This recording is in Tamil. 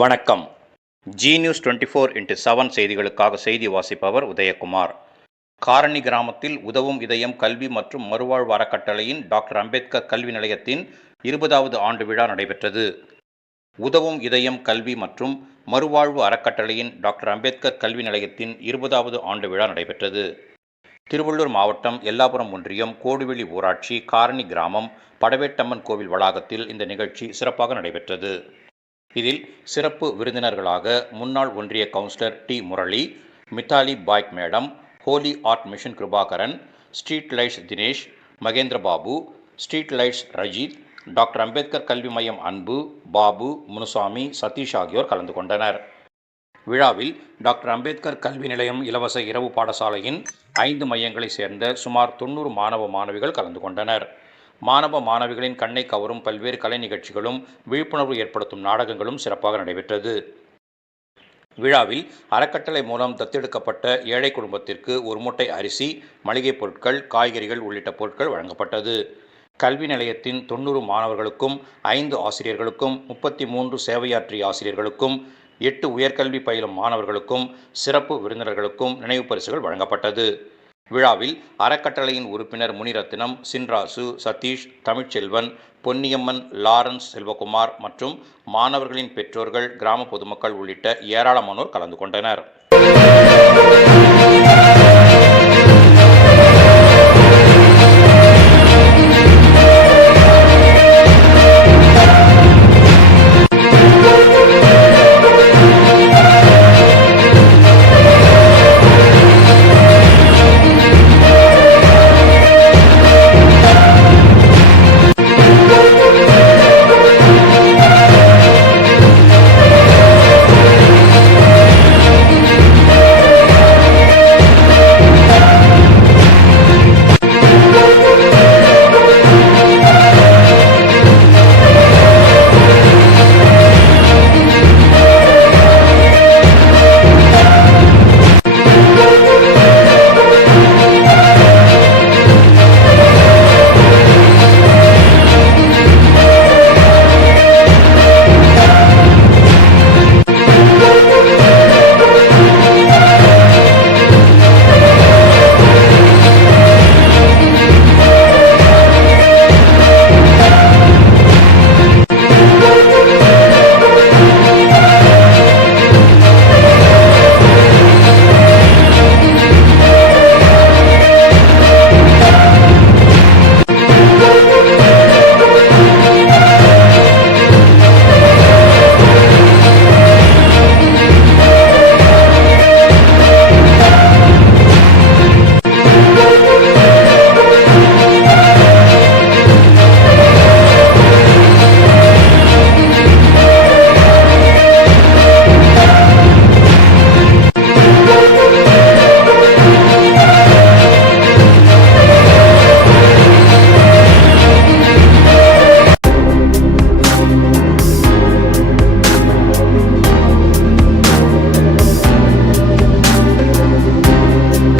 வணக்கம். ஜி நியூஸ் 24x7 செய்திகளுக்காக செய்தி வாசிப்பவர் உதயகுமார். காரணி கிராமத்தில் உதவும் இதயம் கல்வி மற்றும் மறுவாழ்வு அறக்கட்டளையின் டாக்டர் அம்பேத்கர் கல்வி நிலையத்தின் 20வது ஆண்டு விழா நடைபெற்றது. உதவும் இதயம் கல்வி மற்றும் மறுவாழ்வு அறக்கட்டளையின் டாக்டர் அம்பேத்கர் கல்வி நிலையத்தின் 20வது ஆண்டு விழா நடைபெற்றது. திருவள்ளூர் மாவட்டம் எல்லாபுரம் ஒன்றியம் கோடுவெளி ஊராட்சி காரணி கிராமம் படவேட்டம்மன் கோவில் வளாகத்தில் இந்த நிகழ்ச்சி சிறப்பாக நடைபெற்றது. இதில் சிறப்பு விருந்தினர்களாக முன்னாள் ஒன்றிய councillor T. Murali, Mithali Paik madam, holy art mission Kirubakaran, street lights Dinesh, Mahendrababu, street lights Rajith, doctor Ambedkar கல்வி மையம் அன்பு, பாபு, முனுசாமி, சதீஷ் ஆகியோர் கலந்து கொண்டனர். விழாவில் டாக்டர் அம்பேத்கர் கல்வி நிலையம் இலவச இரவு பாடசாலையின் 5 மையங்களைச் சேர்ந்த சுமார் 90 மாணவ மாணவிகள் கலந்து கொண்டனர். மாணவ மாணவிகளின் கண்ணை கவரும் பல்வேறு கலை நிகழ்ச்சிகளும் விழிப்புணர்வு ஏற்படுத்தும் நாடகங்களும் சிறப்பாக நடைபெற்றது. விழாவில் அறக்கட்டளை மூலம் தத்தெடுக்கப்பட்ட ஏழை குடும்பத்திற்கு 1 மூட்டை அரிசி, மளிகைப் பொருட்கள், காய்கறிகள் உள்ளிட்ட பொருட்கள் வழங்கப்பட்டது. கல்வி நிலையத்தின் 90 மாணவர்களுக்கும் 5 ஆசிரியர்களுக்கும் 33 சேவையாற்றிய ஆசிரியர்களுக்கும் 8 உயர்கல்வி பயிலும் மாணவர்களுக்கும் சிறப்பு விருந்தினர்களுக்கும் நினைவு பரிசுகள் வழங்கப்பட்டது. விழாவில் அறக்கட்டளையின் உறுப்பினர் முனிரத்தினம், சின்ராசு, சதீஷ், தமிழ்ச்செல்வன், பொன்னியம்மன், லாரன்ஸ் செல்வகுமார் மற்றும் மாணவர்களின் பெற்றோர்கள், கிராம பொதுமக்கள் உள்ளிட்ட ஏராளமானோர் கலந்து கொண்டனர்.